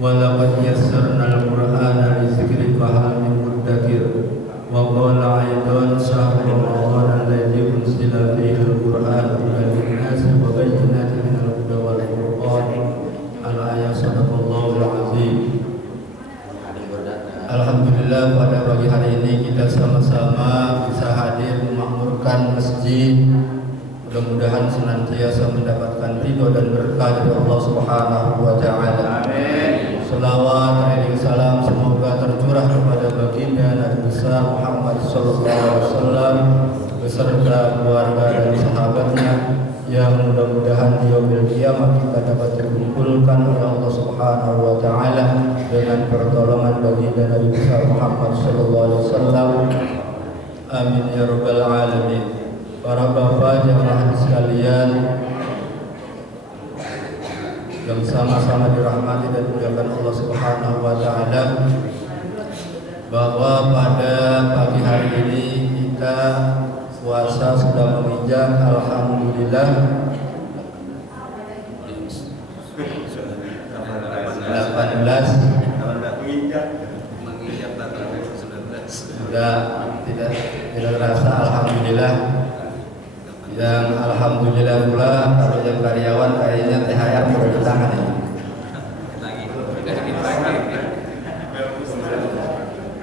walaqad yassarnal qur'ana lidzikri fahal min muddakir wa qala aidan syahrul ramadan alladzi unzila fihi al-qur'an hudan lin-nasi wa bayyinatin minal huda wal furqan al-ayat sadaqallahul azim. Alhamdulillah pada pagi hari ini kita sama-sama bisa hadir memakmurkan masjid. Mudah-mudahan senantiasa mendapatkan ridho dan berkah dari Allah Subhanahu wa taala. Amin. Selawat dan salam semoga tercurah kepada baginda Nabi besar Muhammad sallallahu alaihi wasallam beserta keluarga dan sahabatnya yang mudah-mudahan di yaumil qiyamah kita dapat dikumpulkan oleh Allah Subhanahu wa taala dengan pertolongan baginda Nabi besar Muhammad sallallahu alaihi wasallam. Amin ya rabbal alamin. Para bapak jamaah sekalian yang sama-sama dirahmati dan dimuliakan Allah Subhanahu wa taala, bahwa pada pagi hari ini kita puasa sudah menginjak alhamdulillah 18 sudah tidak terasa alhamdulillah. Yang alhamdulillah pula kalau yang karyawan kayaknya THR sudah di tangan ini.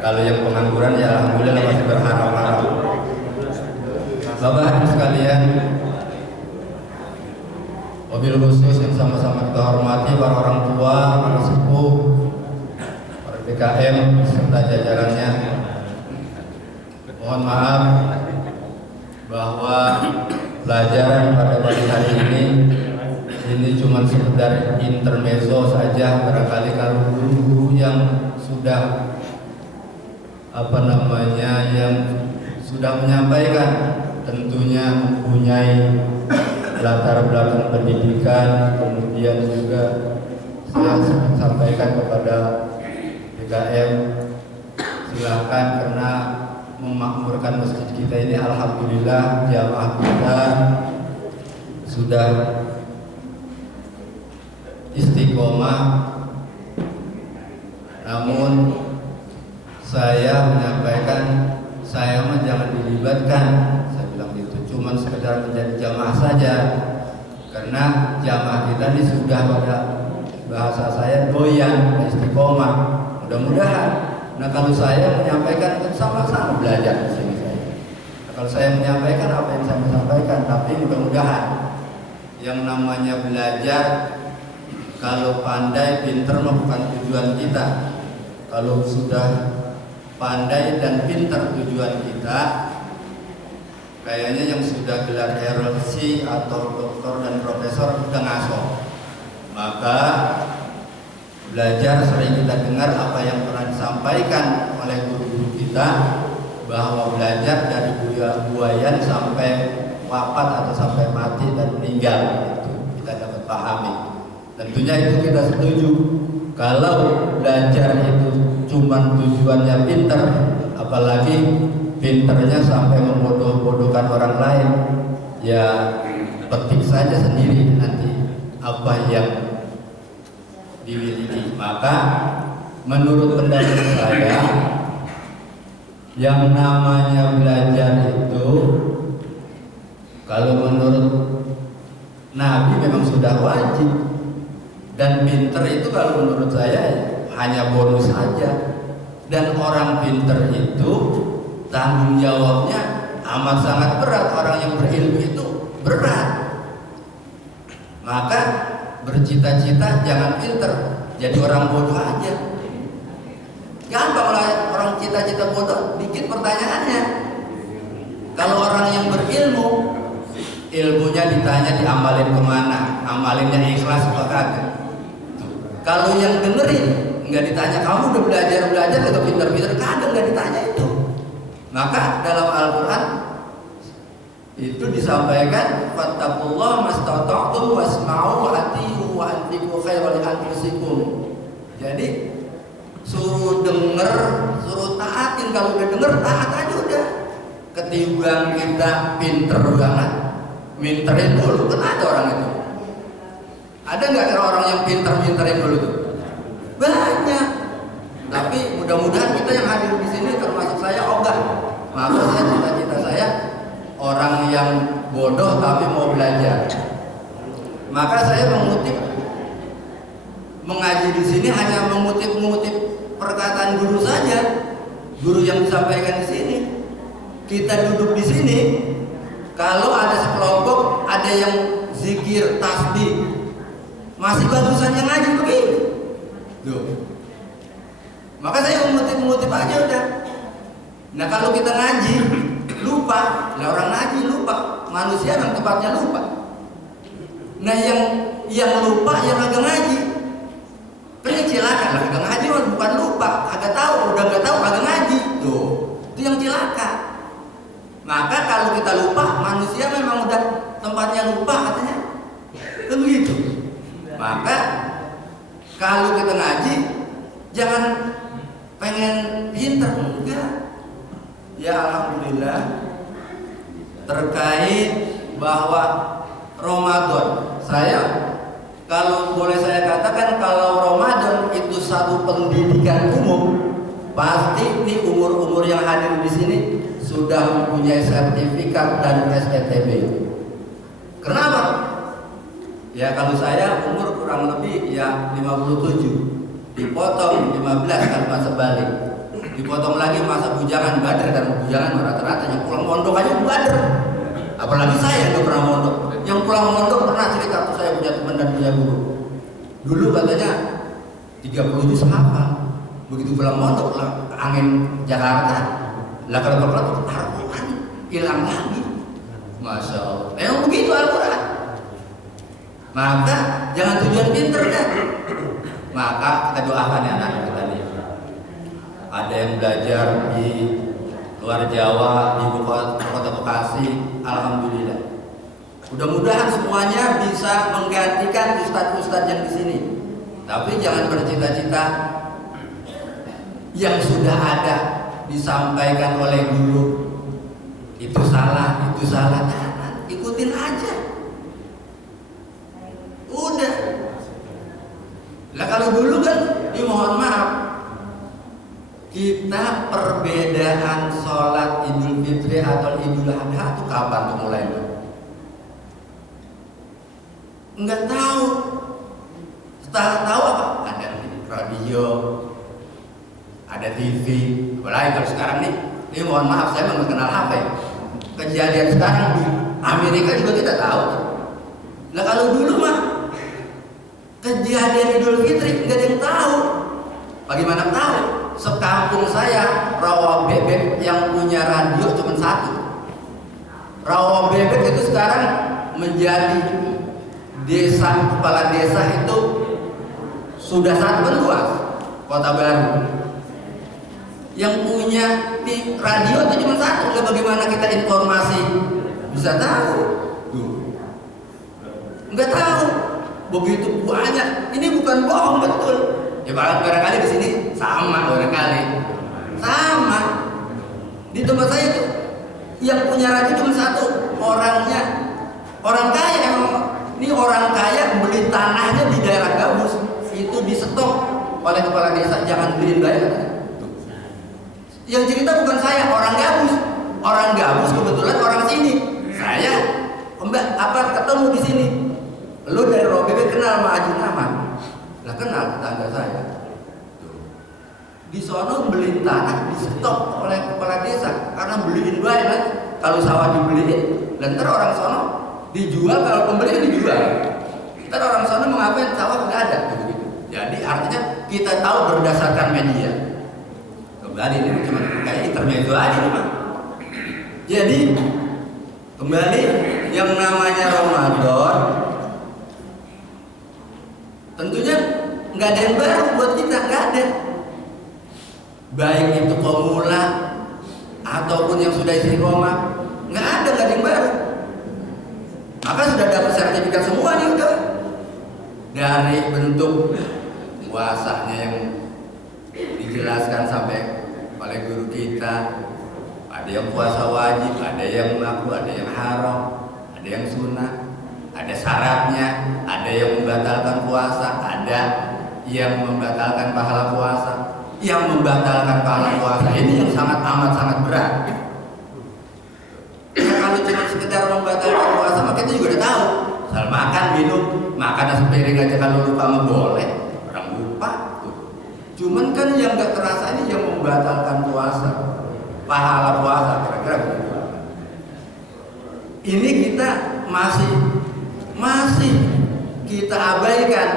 Kalau yang pengangguran ya alhamdulillah masih berharap-harap. Bapak sekalian, mobil khusus yang sama-sama kita hormati para orang tua, para sepuh, para PKM serta jajarannya. Mohon maaf bahwa pelajaran pada pagi hari ini cuma sekedar intermezzo saja. Barangkali kalau guru-guru yang sudah yang sudah menyampaikan tentunya mempunyai latar belakang pendidikan, kemudian juga saya sampaikan kepada PKM silakan, karena memakmurkan masjid kita ini alhamdulillah jamaah kita sudah istiqomah. Namun saya menyampaikan, saya mah jangan dilibatkan, saya bilang itu cuma sekedar menjadi jamaah saja, karena jamaah kita ini sudah pada bahasa saya doyan istiqomah. Mudah-mudahan. Nah kalau saya menyampaikan sama-sama belajar di sini saya. Nah, kalau saya menyampaikan apa yang saya sampaikan, tapi mudah-mudahan yang namanya belajar, kalau pandai pinter bukan tujuan kita. Kalau sudah pandai dan pinter tujuan kita, kayaknya yang sudah gelar RLC atau doktor dan profesor udah ngaso. Maka belajar sering kita dengar apa yang pernah disampaikan oleh guru-guru kita, bahwa belajar dari buayan sampai wafat atau sampai mati dan meninggal, itu kita dapat pahami. Tentunya itu kita setuju. Kalau belajar itu cuma tujuannya pinter, apalagi pinternya sampai membodoh-bodohkan orang lain, ya petik saja sendiri nanti apa yang dimiliki. Maka menurut pendapat saya, yang namanya belajar itu kalau menurut Nabi memang sudah wajib, dan pinter itu kalau menurut saya hanya bonus saja. Dan orang pinter itu tanggung jawabnya amat sangat berat. Orang yang berilmu itu berat. Maka bercita-cita jangan pinter, jadi orang bodoh aja. Gampang lah orang cita-cita bodoh, dikit pertanyaannya. Kalau orang yang berilmu, ilmunya ditanya diamalin kemana, amalinnya ikhlas apa kagak. Kalau yang dengerin nggak ditanya, kamu udah belajar atau pinter-pinter, kadang nggak ditanya itu. Maka dalam Al-Quran itu disampaikan, fattaqullaha mastata'tum wasma'u wa ati'u wa anfiqu khairan li anfusikum. Jadi suruh denger, suruh taatin. Kalau udah denger, taat aja udah. Ketimbang kita pinter banget, minterin dulu. Kan ada orang itu. Ada nggak orang yang pinter-pinterin dulu tuh? Banyak. mudah-mudahan kita yang hadir di sini termasuk saya ogah. Maka saya cita-cita saya orang yang bodoh tapi mau belajar. Maka saya mengaji di sini hanya mengutip perkataan guru saja. Guru yang disampaikan di sini. Kita duduk di sini, kalau ada sekelompok ada yang zikir, tasbih, masih bagusan yang ngaji begini. Tuh. Maka saya mengutip aja udah. Nah kalau kita ngaji lupa, nah orang ngaji lupa, manusia yang tepatnya lupa. Nah yang lupa yang agak ngaji, kan cilaka lah, agak ngaji bukan lupa, agak tahu, udah nggak tahu agak ngaji, tuh itu yang cilaka. Maka kalau kita lupa, manusia memang udah tempatnya lupa katanya, kan begitu. Maka kalau kita ngaji, jangan pengen pinter, enggak. Ya alhamdulillah. Terkait bahwa Ramadan, saya kalau boleh saya katakan kalau Ramadan itu satu pendidikan umum, pasti ini umur-umur yang hadir di sini sudah mempunyai sertifikat dan STTB. Kenapa? Ya kalau saya umur kurang lebih ya 57, dipotong 15 kan masa balik, dipotong lagi masa bujangan badar, dan bujangan rata-rata yang pulang mondok aja badar. Apalagi saya yang pernah mondok. Yang pulang mondok pernah cerita, saya punya teman dan punya guru. Dulu katanya 30 juz hafal. Begitu pulang mondok lah angin Jakarta, lah kalau Al-Quran hilang lagi. Masya Allah. Memang begitu Al-Quran. Maka jangan tujuan pinter kan. Maka kita doakan ya anak kita nih. Ada yang belajar di luar Jawa, di kota Bekasi, alhamdulillah. Mudah-mudahan semuanya bisa menggantikan ustadz-ustadz yang di sini. Tapi jangan bercita-cita yang sudah ada disampaikan oleh guru itu salah, jangan ikutin aja. Udah. Lah kalau dulu kan, mohon maaf, kita perbedaan sholat Idul Fitri atau Idul Adha itu kapan tuh mulainya? Enggak tahu. Setelah tahu apa? Ada radio, ada TV. Apalagi kalau sekarang nih, ini mohon maaf saya nggak kenal HP. Kejadian sekarang di Amerika juga kita tahu. Nah kalau dulu mah kejadian Idul Fitri nggak ada yang tahu. Bagaimana tahu? Sekampung saya rawa bebek yang punya radio cuma satu. Rawa bebek itu sekarang menjadi desa, kepala desa itu sudah satu kan luas, Kota Baru. Yang punya radio itu cuma satu. Lalu bagaimana kita informasi bisa tahu? Nggak tahu. Begitu banyak. Ini bukan bohong, betul. Ya barangkali di sini sama, barangkali sama. Di tempat saya tuh yang punya radio cuma satu, orangnya orang kaya emang. Ini orang kaya beli tanahnya di daerah Gabus, itu disetok oleh kepala desa, jangan beliin bayar. Yang cerita bukan saya, orang Gabus. Orang Gabus kebetulan orang sini. Saya ketemu di sini. Lu dari Robe kenal sama Haji Naman. Lah kenal tetangga saya. Di sono beli tanah disetok oleh kepala desa karena beliin bayar. Kalau sawah dibeliin, dan ntar orang sono dijual, kalau pembeli dijual. Ntar orang sono mengapain sawah nggak ada. Begitu. Jadi artinya kita tahu berdasarkan media. Kembali ini cuma kayak intermezzo aja nih, Pak. Jadi kembali yang namanya Ramadan tentunya nggak ada yang baru buat kita, nggak ada. Baik itu pemula ataupun yang sudah istiqomah, nggak ada yang baru. Maka sudah dapat sertifikat semua nih udah. Dari bentuk puasanya yang dijelaskan sampai oleh guru kita, ada yang puasa wajib, ada yang makruh, ada yang haram, ada yang sunnah, ada syaratnya, ada yang membatalkan puasa, ada yang membatalkan pahala puasa. yang membatalkan pahala puasa ini yang sangat amat sangat berat. Ya, kalau cuma sekedar membatalkan puasa maka kita juga udah tahu. Soal makan, minum, makan sepiring aja kalau lupa mah boleh, orang lupa tuh. Cuman kan yang gak terasa ini yang membatalkan puasa, pahala puasa, kira-kira begitu. Ini kita masih kita abaikan.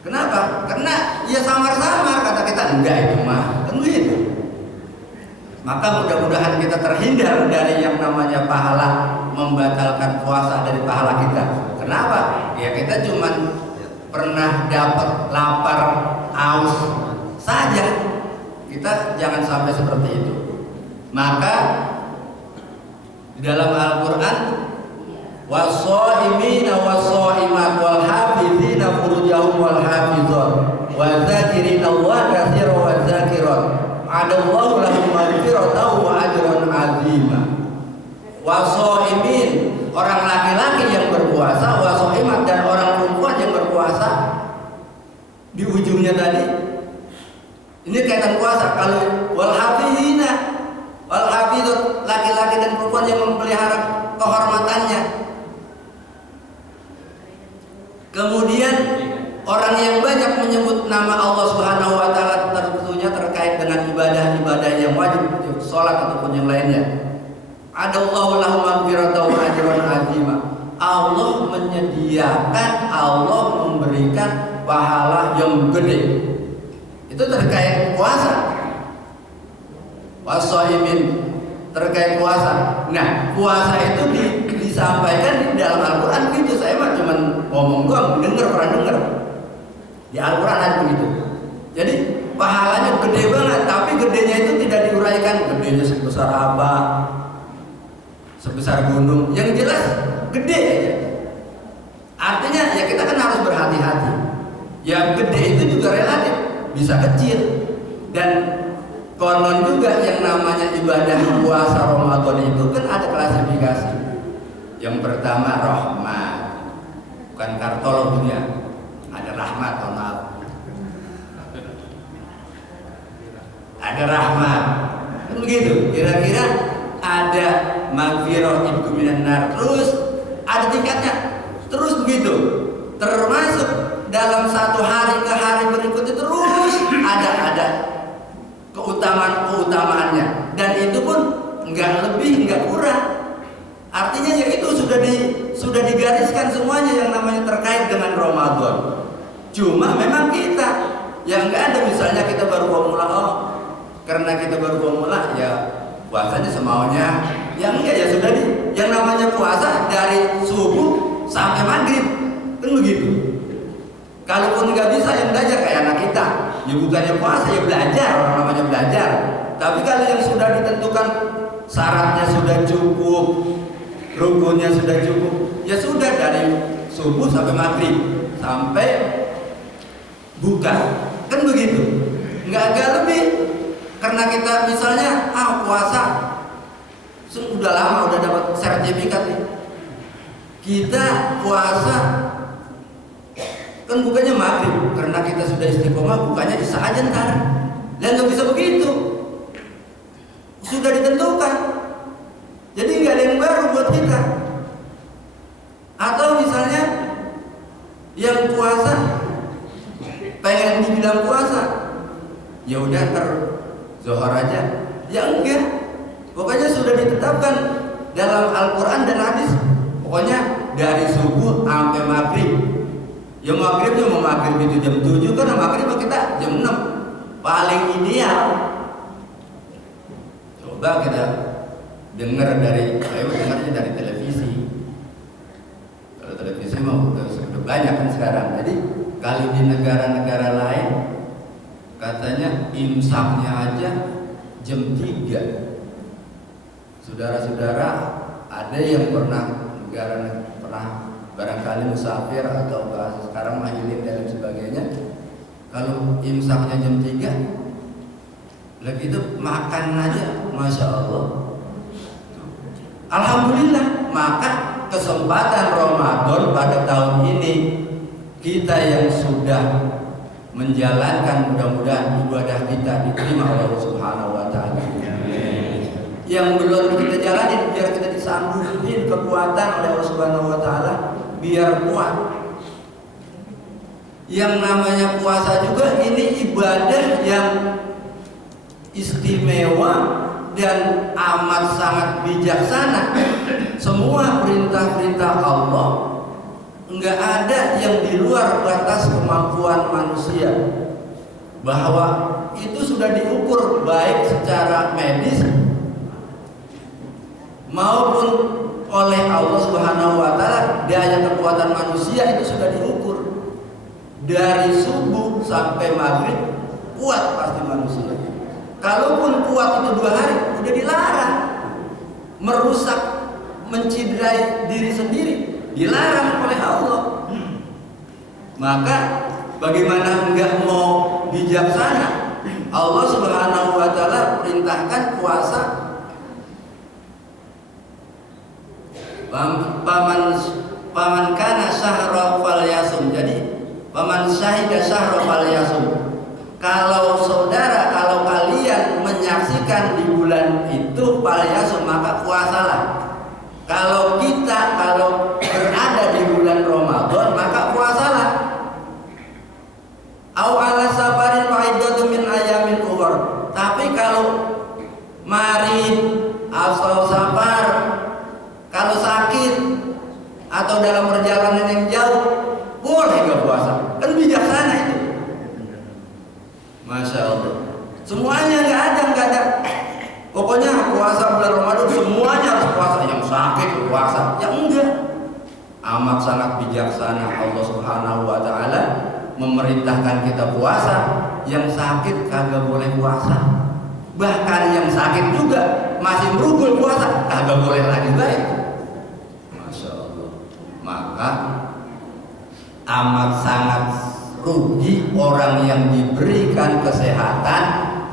Kenapa? Karena ya samar-samar kata kita, enggak itu mah, kan begitu. Maka mudah-mudahan kita terhindar dari yang namanya pahala membatalkan puasa dari pahala kita. Kenapa? Ya kita cuman pernah dapat lapar, haus saja. Kita jangan sampai seperti itu. Maka di dalam Al-Quran, was-shaimina was-shaimat wal hafizina furujahum wal hafizat waz-zakirina Allah katsiran waz-zakirat adallahu lahum maghfiratan wa ajran 'azima. Was-shaimin, orang laki-laki yang berpuasa, was-shaimat, dan orang perempuan yang berpuasa. Di ujungnya tadi ini kaitan puasa. Kalau wal hafizina, wal hafizat, laki-laki dan perempuan yang memelihara kehormatannya. Kemudian orang yang banyak menyebut nama Allah Subhanahu wa taala tentunya terkait dengan ibadah-ibadah yang wajib, salat ataupun yang lainnya. Adallahu lahum maghfiratan wa ajran 'azima. Allah menyediakan, Allah memberikan pahala yang gede. Itu terkait puasa. Wasaimin terkait puasa. Nah, puasa itu disampaikan di dalam Al-Quran gitu. Saya mah cuma ngomong doang, pernah dengar. Di Al-Quran ada begitu. Jadi pahalanya gede banget, tapi gedenya itu tidak diuraikan. Gedenya sebesar apa, sebesar gunung. Yang jelas gede aja. Artinya ya kita kan harus berhati-hati. Yang gede itu juga relatif, bisa kecil. Dan konon juga yang namanya ibadah puasa Ramadan itu kan ada klasifikasi. Yang pertama rahmat, bukan kartologinya, ada rahmat, maaf. Ada rahmat, kan begitu. Kira-kira ada maghfirah itu minan nar, terus ada tingkatnya, terus begitu. Termasuk dalam satu hari ke hari berikutnya terus ada keutamaannya, dan itu pun nggak lebih nggak kurang. Artinya ya itu sudah digariskan semuanya yang namanya terkait dengan Ramadan. Cuma memang kita yang nggak ada, misalnya kita baru mau mulai, karena kita baru mau mulai ya puasanya semaunya. Yang enggak ya sudah yang namanya puasa dari subuh sampai maghrib, kan begitu. Kalaupun nggak bisa yang belajar kayak anak kita, ya bukannya puasa ya belajar, orang namanya belajar. Tapi kalau yang sudah ditentukan syaratnya sudah cukup, rukunnya sudah cukup, ya sudah dari subuh sampai maghrib sampai buka, kan begitu. Nggak lebih. Karena kita misalnya puasa sudah lama udah dapat sertifikat nih. Kita puasa kan bukannya maghrib, karena kita sudah istiqomah bukannya isa aja ntar. Dan nggak bisa begitu, sudah ditentukan. Jadi nggak ada yang baru buat kita. Atau misalnya yang puasa pengen dibilang puasa, ya udah ntar zuhur aja, ya enggak. Pokoknya sudah ditetapkan dalam Al-Quran dan hadis. Pokoknya dari subuh sampai maghrib. Ya maghribnya mau maghrib itu jam 7, kan maghrib kita jam 6 paling ideal. Coba kita dengar dengarnya dari televisi. Kalau televisi mau sudah banyak kan sekarang. Jadi kali di negara-negara lain katanya imsaknya aja jam 3. Saudara-saudara, ada yang pernah barangkali musafir atau sekarang mahilin dan sebagainya, kalau imsaknya jam 3 lagi itu makan aja, Masya Allah, Alhamdulillah. Maka kesempatan Ramadan pada tahun ini, kita yang sudah menjalankan, mudah-mudahan ibadah kita diterima oleh Allah Subhanahu wa taala. Yang belum kita jalani biar kita disambungin kekuatan oleh Allah Subhanahu wa taala biar kuat. Yang namanya puasa juga ini ibadah yang istimewa dan amat sangat bijaksana. Semua perintah-perintah Allah enggak ada yang di luar batas kemampuan manusia, bahwa itu sudah diukur baik secara medis maupun oleh Allah Subhanahu wa taala. Daya kekuatan manusia itu sudah diukur dari subuh sampai maghrib, kuat pasti manusia. Kalaupun kuat itu 2 hari udah dilarang, merusak, menciderai diri sendiri dilarang oleh Allah. Maka bagaimana enggak mau bijaksana? Allah Subhanahu wa taala perintahkan puasa. Paman kana syahra falyasum. Jadi paman syahida syahra falyasum. Kalau kalian menyaksikan di bulan itu falyasum, maka puasalah. Kalau berada di bulan Ramadan, maka puasalah. Au ala safarin fa'iddatu min ayamin ukhra. Tapi kalau marid atau safar, kalau sakit atau dalam perjalanan yang jauh, boleh nggak puasa? Kan bijaksana itu. Masya Allah. Semuanya nggak ada. Pokoknya puasa bulan Ramadan semuanya harus puasa. Yang sakit puasa, yang enggak. Amat sangat bijaksana Allah Subhanahu wa taala memerintahkan kita puasa. Yang sakit kagak boleh puasa. Bahkan yang sakit juga masih merugul puasa, kagak boleh lagi baik. Masya Allah. Maka amat sangat rugi orang yang diberikan kesehatan,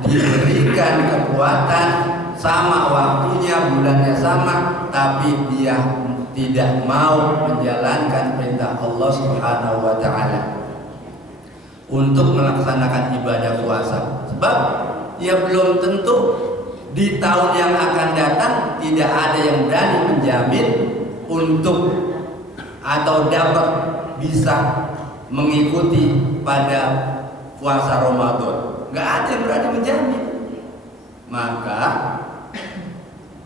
diberikan kekuatan, sama waktunya, bulannya sama, tapi dia tidak mau menjalankan perintah Allah Subhanahu wa taala untuk melaksanakan ibadah puasa. Sebab ya belum tentu di tahun yang akan datang tidak ada yang berani menjamin untuk atau dapat bisa mengikuti pada puasa Ramadan. Nggak ada yang berani menjamin. Maka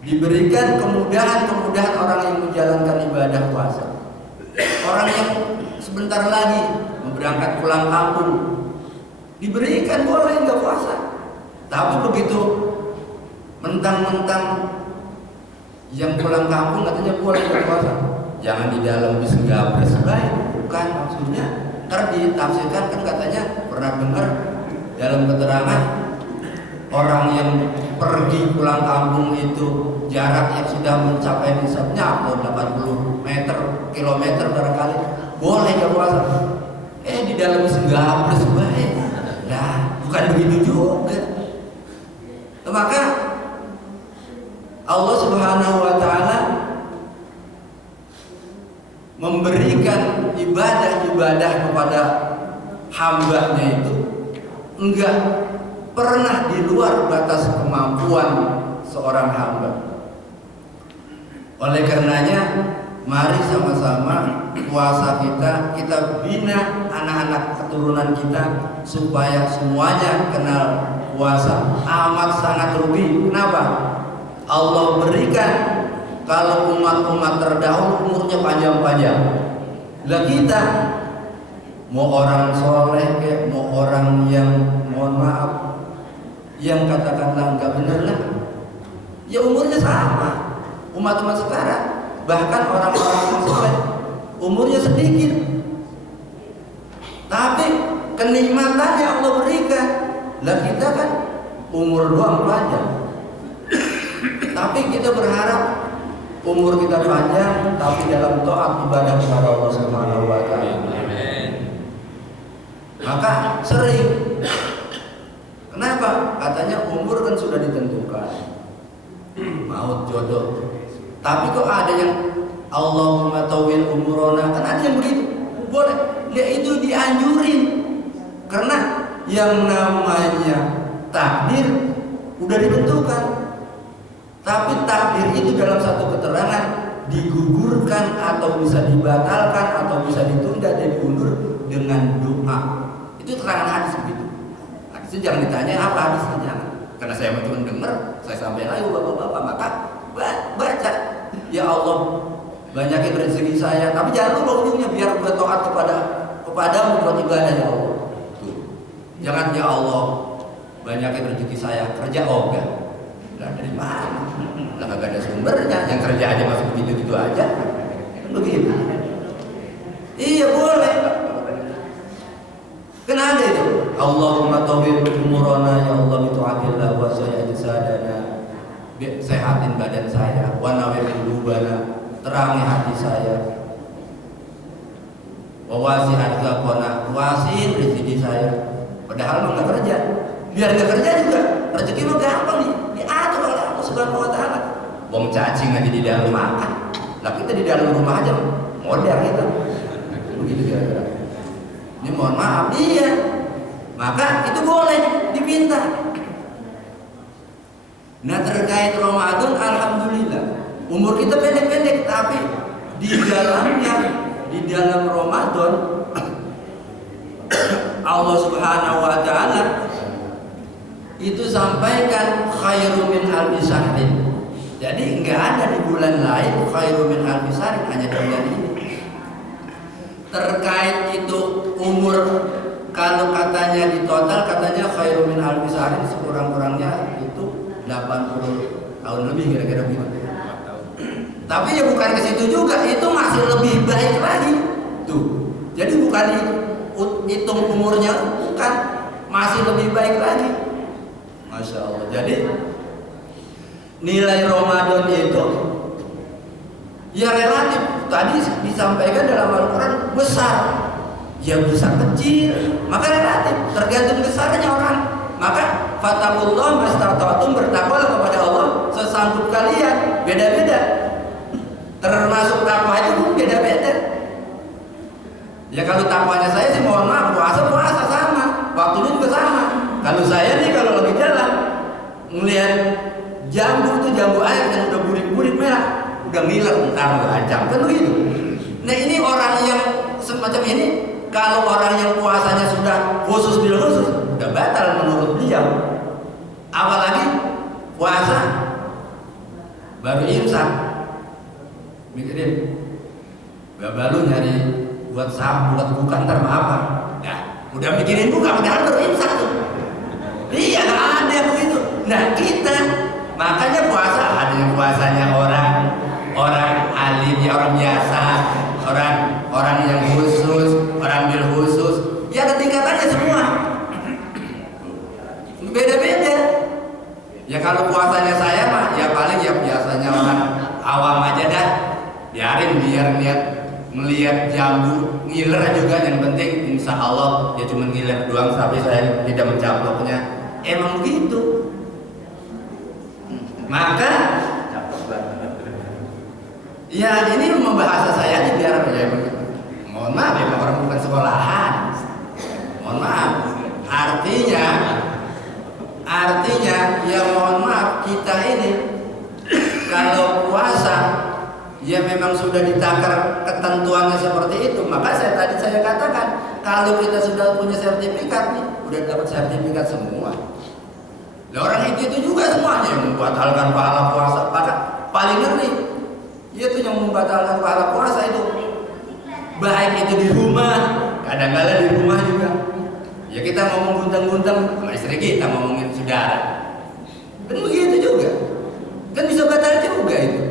diberikan kemudahan orang yang menjalankan ibadah puasa. Orang yang sebentar lagi berangkat pulang kampung diberikan boleh nggak puasa. Tapi begitu mentang-mentang yang pulang kampung katanya boleh nggak puasa, jangan di dalam bis nggak bersebaik. Bukan maksudnya. Ntar ditafsirkan kan katanya pernah dengar dalam keterangan orang yang pergi pulang kampung itu jarak yang sudah mencapai misalnya 80 kilometer barangkali boleh nggak puasa. Di dalam segala bersebaik. Nah, bukan begitu juga. Maka Allah Subhanahu wa taala memberikan ibadah-ibadah kepada hambanya itu enggak pernah di luar batas kemampuan seorang hamba. Oleh karenanya mari sama-sama puasa kita bina anak-anak keturunan kita supaya semuanya kenal puasa. Amat sangat rugi. Kenapa? Allah berikan kalau umat-umat terdahulu umurnya panjang-panjang. Lah kita mau orang soleh kayak mau orang yang mohon maaf yang katakanlah nggak benar lah, ya umurnya sama. Umat-umat sekarang bahkan orang-orang yang soleh umurnya sedikit, tapi kenikmatannya Allah berikan. Lah kita kan umur doang panjang, tapi kita berharap umur kita panjang tapi dalam taat ibadah kepada Allah Subhanahu wa taala. Maka sering kenapa? Katanya umur kan sudah ditentukan, maut jodoh. Tapi kok ada yang Allahumma tawil umurona, kan ada yang begitu. Boleh, dia itu dianjurin. Karena yang namanya takdir udah ditentukan. Tapi takdir itu dalam satu keterangan digugurkan atau bisa dibatalkan atau bisa ditunda dan diundur dengan doa. Itu keterangan hadis begitu. Hadis itu jangan ditanya apa hadisnya, jangan. Karena saya cuma dengar, saya sampaikan lagi bapak-bapak, maka baca. Ya Allah, banyakin rezeki saya, tapi jangan lupa ujungnya biar gue taat kepadamu buat ibadah ya Allah. Tuh. Jangan ya Allah, banyakin rezeki saya, kerja enggak. Lah dari mana? Lah enggak ada sumbernya, yang kerja aja masih begitu-gitu aja. Begitu. Iya boleh. Kan ada itu. Allahumma tawwil umurana ya Allah bi ta'atillah wa sayyid sadana. Sehatin badan saya, wa nawwir qulubana, terangi hati saya. Wa wasi'at rizqana, wasi'in rezeki saya. Padahal enggak kerja. Biar enggak kerja juga, rezeki mah gampang nih, diatur oleh Allah Subhanahu wa taala. Wong cacing aja di dalam makan. Lah kita di dalam rumah aja model kita. Begitu kira-kira. Ini mohon maaf, iya. Maka itu boleh diminta. Nah terkait Ramadan, alhamdulillah umur kita pendek-pendek, tapi di dalam Ramadan Allah Subhanahu wa taala itu sampaikan khairu min alfi syahrin. Jadi enggak ada di bulan lain khairu min alfi syahrin, hanya di bulan ini. Terkait itu umur, kalau katanya di total katanya khairu min alfi syahrin, sekurang-kurangnya itu 80 tahun lebih kira-kira begitu. Tapi ya bukan ke situ juga, itu masih lebih baik lagi. Tuh. Jadi bukan hitung umurnya, bukan, masih lebih baik lagi. Masya Allah. Jadi nilai Ramadan itu ya relatif. Tadi disampaikan dalam Al-Quran besar, ya bisa kecil, maka relatif, tergantung besarnya orang. Maka fattaqullah mastata'tum, bertakwalah kepada Allah sesanggup kalian. Beda-beda. Termasuk takwa itu pun beda-beda. Ya kalau takwanya saya sih mohon maaf, puasa sama, waktunya juga sama. Kalau saya nih kalau lagi jalan ngelihat jambu itu, jambu air yang udah burik-burik merah, udah ngiler bentar ancam kan begitu. Nah ini orang yang semacam ini, kalau orang yang puasanya sudah khusus bil khusus, udah batal menurut beliau. Apalagi puasa baru imsak, mikirin baru nyari buat buka ntar apa? Ya udah mikirin buka, padahal baru imsak tuh. Iya ada yang begitu. Nah kita makanya puasa ada yang puasanya orang alim, ya orang biasa, orang yang khusus, orang bil khusus, ya ada tingkatannya semua. Beda-beda. Ya kalau puasanya saya mah ya paling ya biasanya orang awam aja dah. Biarin biar melihat jambu ngiler juga, yang penting insya Allah ya cuma ngiler doang, tapi saya tidak mencaploknya. Emang begitu. Maka ya ini membahasa saya aja biar ya, mohon maaf ya orang bukan sekolahan, mohon maaf. Artinya ya mohon maaf, kita ini kalau puasa ya memang sudah ditakar ketentuannya seperti itu. Maka tadi saya katakan kalau kita sudah punya sertifikat nih, udah dapat sertifikat semua. Nah, orang itu juga semuanya yang membatalkan pahala puasa. Paling ngeri itu yang membatalkan pahala puasa itu, baik itu di rumah, kadang-kadang di rumah juga. Ya kita ngomong guntang-guntang sama istri kita, ngomongin saudara, kan begitu juga, kan bisa batal juga itu.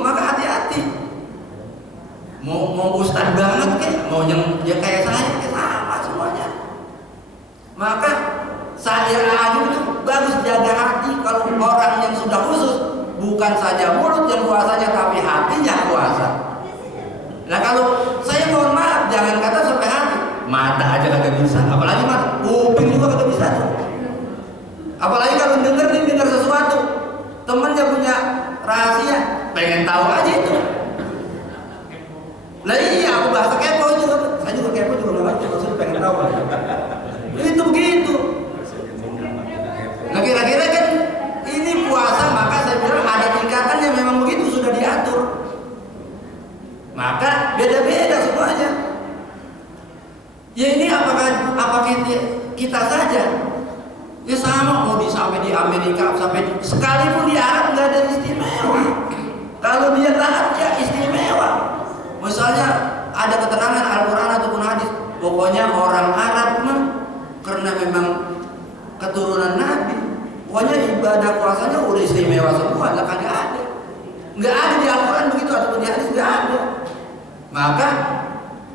Maka hati-hati. Mau ustad banget kan, mau yang ya kayak saya, kayak sama semuanya. Maka saya aja itu bagus jaga hati. Kalau orang yang sudah khusus, bukan saja mulut yang puasanya, tapi hatinya puasa. Nah kalau saya mohon maaf, jangan kata sampai hati, mata aja kagak bisa, apalagi mata, kuping juga kagak bisa tuh. Apalagi kalau dengar sesuatu, temennya punya rahasia, pengen tahu aja itu. Lah iya, aku bahasa kepo juga, saya juga kepo juga nggak ngerti, maksudnya pengen tahu. apakah kita saja? Ya sama, mau sampai di Amerika, sekalipun di Arab nggak ada istimewa. Kalau dia taat ya istimewa. Misalnya ada keterangan Al-Quran ataupun hadis, pokoknya orang Arab mah karena memang keturunan Nabi, pokoknya ibadah puasanya udah istimewa semua, lah kagak ada. Nggak ada di Al-Quran begitu ataupun di hadis, nggak ada. Maka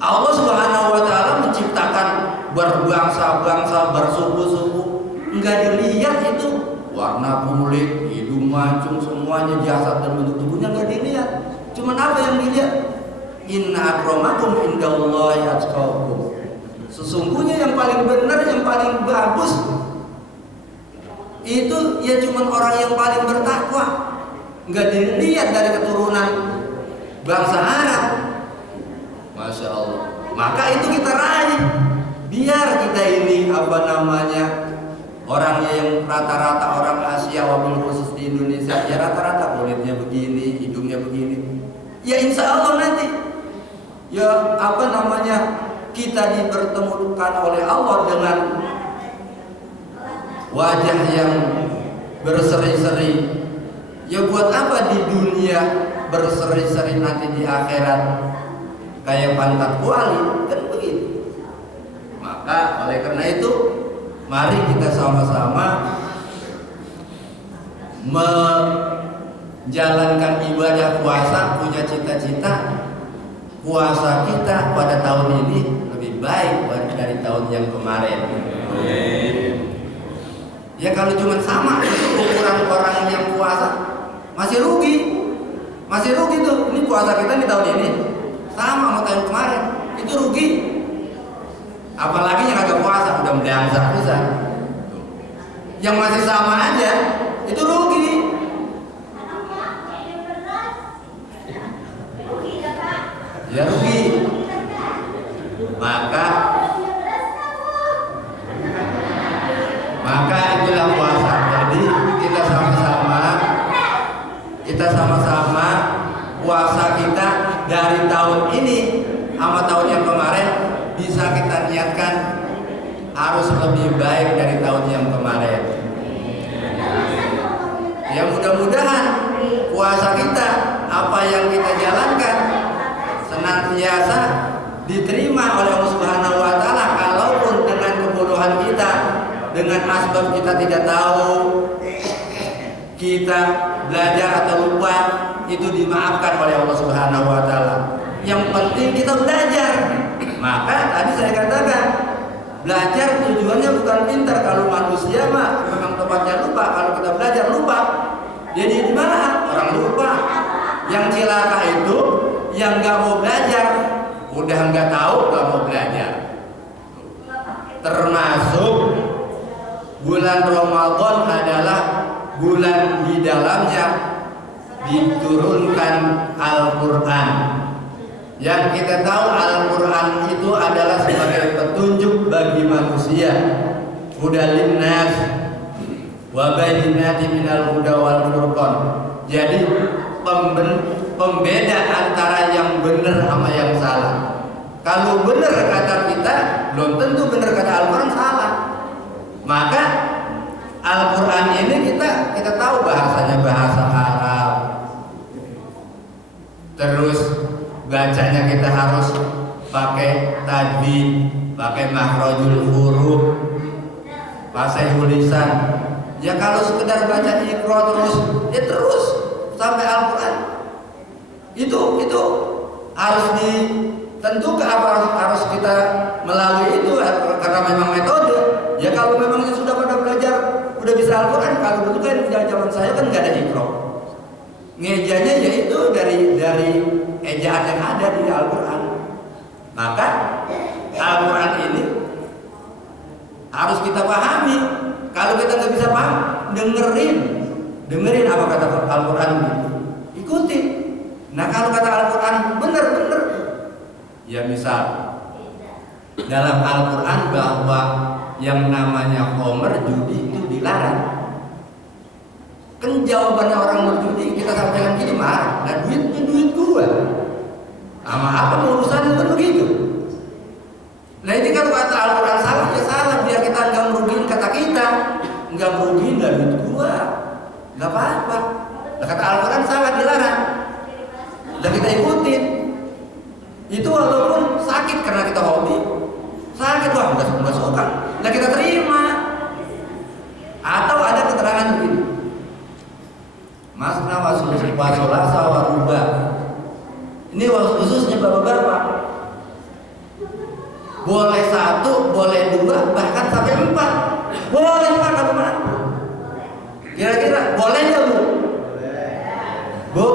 Allah Subhanahu wa Ta'ala menciptakan berbangsa-bangsa, bersuku-suku, nggak dilihat itu warna kulit, hidung mancung, semuanya, jasad dan bentuk tubuhnya nggak dilihat. Cuman apa yang dilihat? Inna akramakum indallahi atqakum. Sesungguhnya yang paling benar, yang paling bagus itu ya cuman orang yang paling bertakwa. Nggak dilihat dari keturunan bangsa Arab. Masya Allah. Maka itu kita raih. Biar kita ini orangnya yang rata-rata orang Asia, wabil khusus di Indonesia, ya rata-rata kulitnya begini, hidungnya begini. Ya insya Allah nanti ya kita dipertemukan oleh Allah dengan wajah yang berseri-seri. Ya buat apa di dunia berseri-seri, nanti di akhirat kayak pantat kuali, kan begitu. Maka oleh karena itu mari kita sama-sama menjalankan ibadah puasa, punya cita-cita puasa kita pada tahun ini lebih baik dari tahun yang kemarin. Ya kalau cuma sama itu ukuran orang yang puasa masih rugi tuh. Ini puasa kita di tahun ini sama tahun kemarin, itu rugi. Apalagi yang agak puasa udah mendangsar. Yang masih sama aja itu rugi. Ya rugi. Maka itulah puasa. Jadi kita sama-sama puasa kita dari tahun ini sama tahun yang kemarin bisa kita niatkan harus lebih baik dari tahun yang kemarin. Ya mudah-mudahan puasa kita, apa yang kita jalankan senantiasa diterima oleh Allah Subhanahu wa Ta'ala. Kalaupun dengan kebodohan kita, dengan asbab kita tidak tahu, kita belajar atau lupa, itu dimaafkan oleh Allah Subhanahu wa Ta'ala. Yang penting kita belajar. Maka tadi saya katakan, belajar tujuannya bukan pintar. Kalau manusia mah memang tempatnya lupa. Kalau kita belajar lupa, jadi di mana? Orang lupa. Yang cilaka itu yang nggak mau belajar, udah nggak tahu, nggak mau belajar. Termasuk bulan Ramadan adalah bulan di dalamnya diturunkan Al-Quran. Yang kita tahu Al-Quran itu adalah sebagai petunjuk bagi manusia, hudal linnas wa bayyinatin minal huda wal furqan. Jadi pembeda antara yang benar sama yang salah. Kalau benar kata kita, belum tentu benar kata Al-Quran, salah. Maka Al-Quran ini kita tahu bahasanya bahasa Arab. Terus bacanya kita harus pakai tajwid, pakai makhrajul huruf, fasihul lisan. Ya kalau sekedar baca Iqra terus sampai Al-Quran itu harus ditentukan, harus kita melalui itu karena memang metode. Ya kalau memang sudah pada belajar udah bisa Al-Quran. Kalau dulu kan zaman saya kan nggak ada Iqra, ngejanya yaitu dari ejaan yang ada di Al-Quran. Maka Al-Quran ini harus kita pahami. Kalau kita nggak bisa paham, dengerin apa kata Al-Quran, ikuti. Nah kalau kata Al-Quran benar, ya misal dalam Al-Quran bahwa yang namanya khamr, judi itu dilarang. Kan jawabannya orang berjudi kita sampaikan gini, marah. Nah duit gua, sama apa urusannya kan begitu. Nah ini kan kata Al-Quran salah ya salah, biar kita nggak merugiin kata kita, nggak merugiin dari duit gua, nggak apa-apa. Nah, kata Al-Quran salah dilarang, dan kita ikutin. Itu walaupun sakit karena kita hobi, sakit wah nggak suka, nah kita terima. Atau ada keterangan begini, masna wasolasa waruba. Ini khususnya bapak-bapak. Boleh 1, boleh 2, bahkan sampai 4. Boleh Pak kalau mampu. Kira-kira boleh nggak Bu? Bu,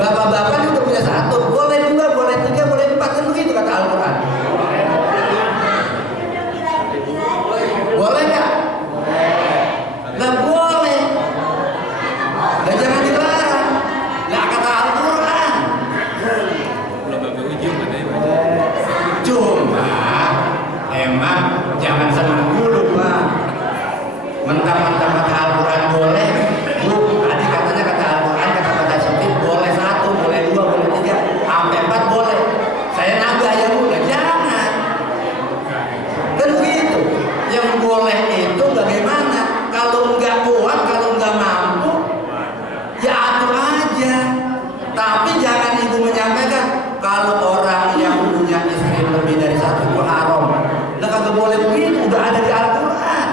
bapak-bapak ini udah punya 1, boleh 2, boleh 3, boleh 4, kan begitu kata Al-Quran. Boleh nggak? Nggak boleh. Dan jangan dilarang. Nggak kata Al-Quran. Belum sampai ujung ada ya. Cuma emang jangan senang dulu Pak. Mentang-mentang kata Al-Quran boleh, Bu, tadi katanya kata Al-Quran kata Syekh boleh 1, boleh 2, boleh 3, sampai 4 boleh. Saya nambah ya Bu, nah, jangan. Kan begitu. Yang boleh itu bagaimana? Kalau nggak kuat, kalau nggak mampu, ya atur aja. Tapi jangan ibu menyampaikan kalau orang yang punya istri lebih dari 1 itu haram. Nah kagak boleh begitu, udah ada di Al-Quran.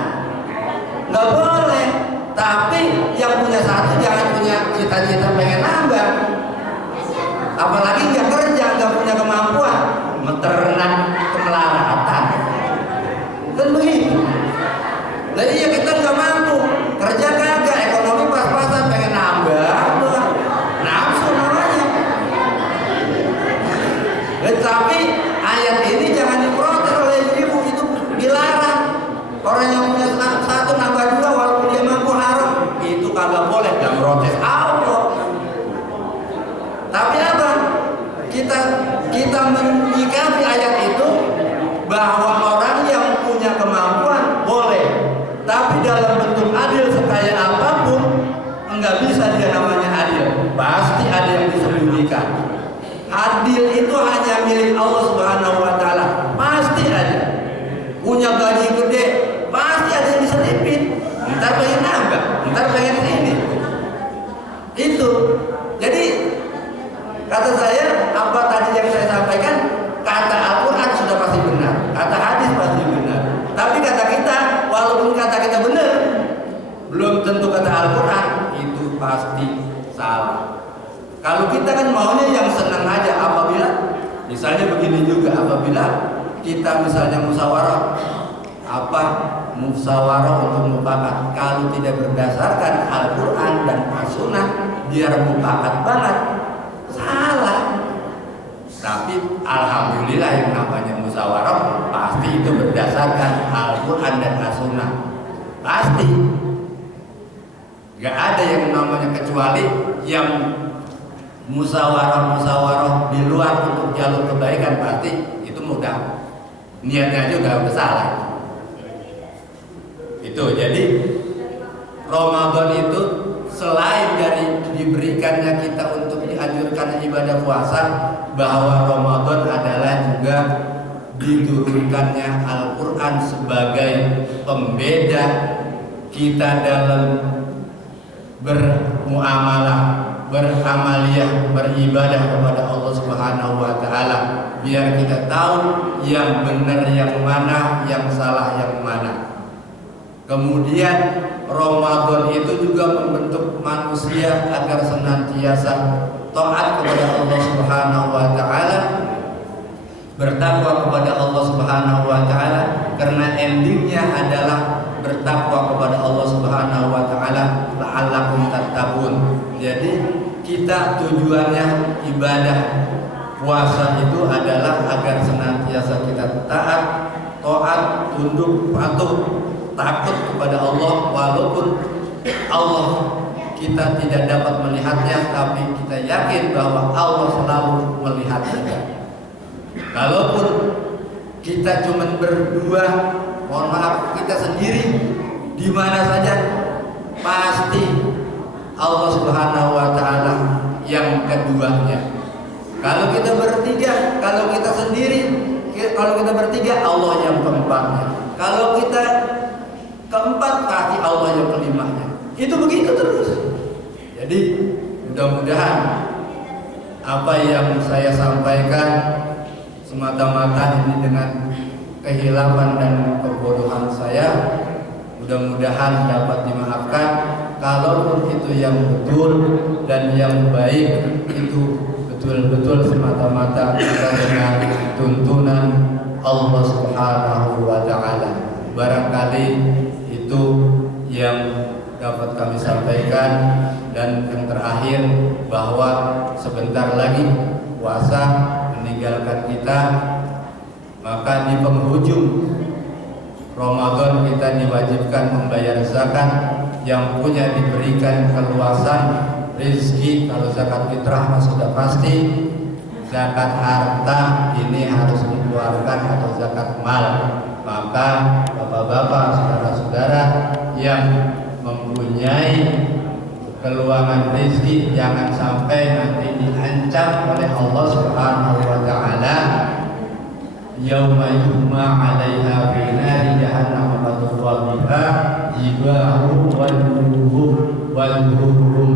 Nggak boleh. Tapi yang punya 1 jangan punya cita-cita pengen nambah. Apalagi nggak kerja, nggak punya kemampuan, meternak kemelaratan. Kan begitu. Nah iya kita nggak mampu, kerja kagak, ekonomi pas-pasan pengen nambah, nafsu namanya. Tapi ayat ini jangan diprotes oleh ibu, itu dilarang. Orang yang punya 1 nambah 2 walaupun dia mampu haram, itu kagak boleh, dan protes Allah. Tapi apa? Kita menyikapi ayat itu bahwa orang yang punya kemampuan boleh, tapi dalam bentuk adil sekaya apapun enggak bisa dia namanya adil. Pasti ada yang disembunyikan. Adil itu hanya milik Allah Subhanahu wa taala. Pasti ada. Punya gaji gede, pasti ada yang diselipin. Ntar pengen nambah, ntar pengen ini. Itu. Jadi kata saya, apa tadi yang saya sampaikan, kata Al-Quran sudah pasti benar, kata hadis pasti benar. Tapi kata kita, walaupun kata kita benar, belum tentu kata Al-Quran itu pasti salah. Kalau kita kan maunya yang senang aja, apabila misalnya begini juga, apabila kita misalnya musyawarah, musyawarah untuk mufakat, kalau tidak berdasarkan Al-Quran dan As-Sunnah, biar mufakat banget, salah. Tapi alhamdulillah yang namanya musyawarah pasti itu berdasarkan Al-Quran dan As-Sunnah. Pasti. Gak ada yang namanya kecuali yang musyawarah di luar untuk jalur kebaikan, pasti itu mudah. Niatnya juga udah salah. Itu jadi Ramadan itu selain dari diberikannya kita untuk dianjurkan ibadah puasa, bahwa Ramadan adalah juga diturunkannya Al-Quran sebagai pembeda kita dalam bermuamalah, beramaliyah, beribadah kepada Allah Subhanahu wa taala, biar kita tahu yang benar yang mana, yang salah yang mana. Kemudian Ramadan itu juga membentuk manusia agar senantiasa taat kepada Allah Subhanahu wa taala, bertakwa kepada Allah Subhanahu wa taala, karena endingnya adalah bertakwa kepada Allah Subhanahu wa taala, la'allakum tattaqun. Jadi kita tujuannya ibadah puasa itu adalah agar senantiasa kita taat, tunduk, patuh, takut kepada Allah, walaupun Allah kita tidak dapat melihatnya, tapi kita yakin bahwa Allah selalu melihat kita. Kalaupun kita cuma berdua, mohon maaf, kita sendiri di mana saja, pasti Allah Subhanahu wa taala yang keduanya. Kalau kita bertiga, kalau kita sendiri, kalau kita bertiga, Allah yang keempatnya. Kalau kita keempat, pasti Allah yang kelimanya. Itu begitu terus. Jadi mudah-mudahan apa yang saya sampaikan semata-mata ini dengan kehilapan dan kebodohan saya, mudah-mudahan dapat dimaafkan. Kalaupun itu yang betul dan yang baik, itu betul-betul semata-mata kita dengan tuntunan Allah Subhanahu wa Ta'ala. Barangkali itu yang dapat kami sampaikan. Dan yang terakhir, bahwa sebentar lagi puasa meninggalkan kita, maka di penghujung Ramadan kita diwajibkan membayar zakat. Yang punya diberikan keluasan rezeki. Kalau zakat fitrah sudah pasti, zakat harta ini harus dikeluarkan atau zakat mal. Maka bapak-bapak, saudara-saudara yang mempunyai keluangan rezeki, jangan sampai nanti diancam oleh Allah Subhanahu wa Ta'ala. Yauma yuhma 'alaiha fi nari jahannam fatusqa biha jibahum wal junubuhum wal zuhurum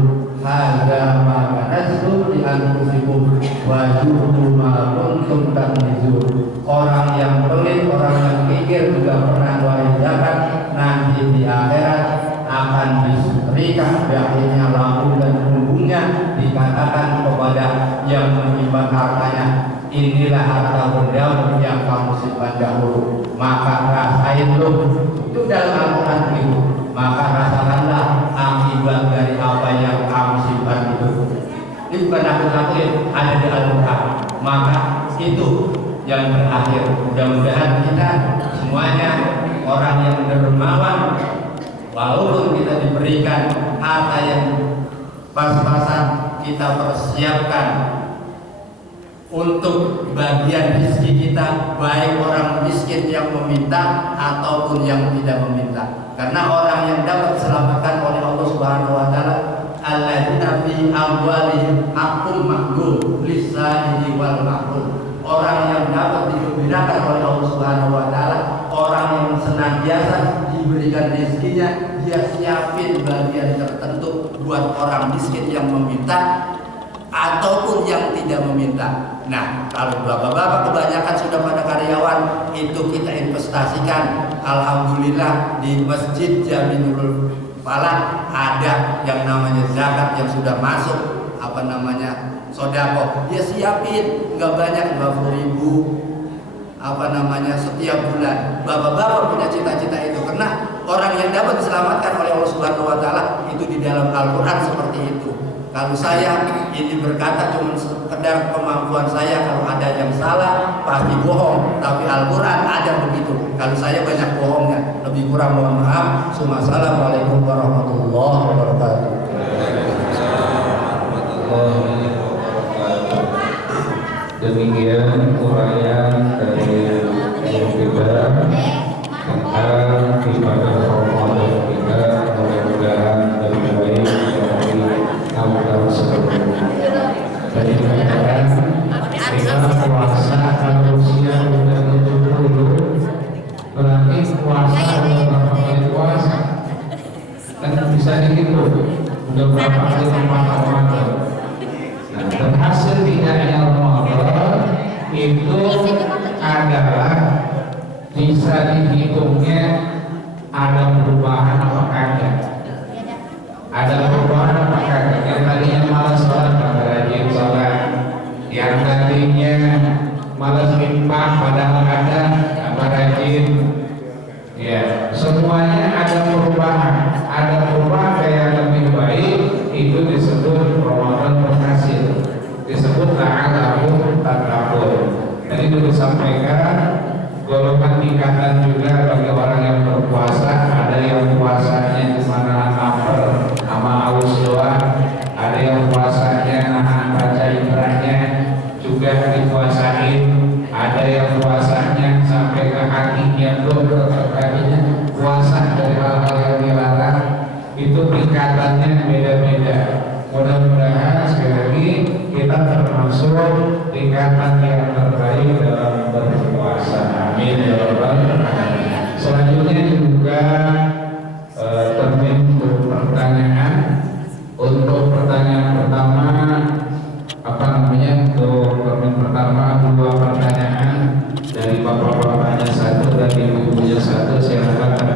hadza ma kanastum li anfusikum wa ju'u ma kuntum taknizun. Orang yang pelit, orang yang kikir juga pernah keluarin zakat, nanti di akhirat akan diberikan bagiannya lambung dan punggungnya, dikatakan kepada yang menyimpan hartanya, inilah harta berdaun yang kamu simpan dahulu, maka rasain lu. Itu dalam Al-Quran itu. Maka rasakanlah akibat dari apa yang kamu simpan itu. Ini bukan nakut-nakutin, ada di Al-Quran. Maka itu yang berakhir. Mudah-mudahan kita semuanya orang yang dermawan, walaupun kita diberikan harta yang pas-pasan, kita persiapkan untuk bagian rezeki kita, baik orang miskin yang meminta ataupun yang tidak meminta. Karena orang yang dapat diselamatkan oleh Allah Subhanahu wa Ta'ala, alladzina fi amwalihim haqqun ma'lum lis-sa'ili wal mahrum. Orang yang dapat digembirakan oleh Allah Subhanahu wa Ta'ala, orang yang senantiasa diberikan rezekinya, dia siapin bagian tertentu buat orang miskin yang meminta ataupun yang tidak meminta. Nah, kalau bapak-bapak kebanyakan sudah pada karyawan, itu kita investasikan. Alhamdulillah di Masjid Jaminul Falah ada yang namanya zakat yang sudah masuk, apa namanya, sodako. Dia siapin, nggak banyak, 50.000 setiap bulan. Bapak-bapak punya cita-cita itu, karena orang yang dapat diselamatkan oleh Allah Subhanahu wa Ta'ala itu di dalam Al-Quran seperti itu. Kalau saya ini berkata cuma sekedar kemampuan saya, kalau ada yang salah pasti bohong, tapi Al-Quran ada begitu. Kalau saya banyak bohongnya, lebih kurang mohon maaf. Assalamualaikum warahmatullahi wabarakatuh. Demikian uraian dari kita tentang ibadah Ramadan kita, mudah-mudahan lebih baik dari tahun-tahun sebelumnya. Tadi dikatakan kita puasa harusnya sudah 70, berarti puasa berapa kali puasa? Kan bisa dihitung udah berapa kali Ramadan. Dan hasil tidaknya Ramadan itu adalah bisa dihitungnya ada perubahan apa kagak? Ada perubahan apa kagak? Yang tadinya malas sholat pada rajin sholat, yang tadinya malas mimpah padahal ada apa rajin. Ya, semuanya ada perubahan kayak lebih baik. Itu disebut Ramadan berhasil, disebut la'allahum tattaqun. Tadi sudah disampaikan golongan tingkatan juga bagi orang yang berpuasa. Ada yang puasanya cuma nahan lapar sama haus doang, ada yang puasanya nahan baca ibrahnya juga dipuasain, ada yang puasanya sampai ke kakinya kakinya puasa dari hal-hal yang dilarang. Itu tingkatannya beda-beda. Mudah-mudahan sekali lagi kita termasuk tingkatan yang terbaik dalam berpuasa. status yang